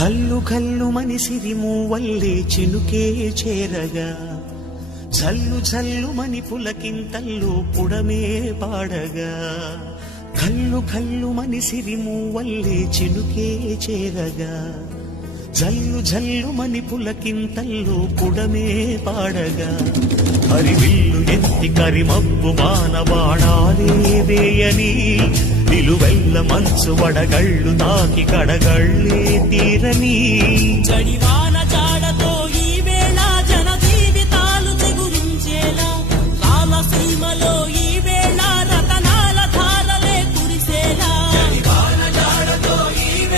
కల్లు కల్లు మనిసిరి మూవల్లే చినుకే చేరగా జల్లు జల్లు మని పులకింతల్లు పుడమే పాడగా కల్లు కల్లు మనిసిరి మూవల్లే చినుకే చేరగా జల్లు జల్లు మని పులకింతల్లు పుడమే పాడగా హరివిల్లు ఎత్తి కరిమబ్బు బాణబాణాలే వేయని నిలువెల్ల మంచు వడగళ్ళు తాకి కడగళ్ళే తీరని చడివా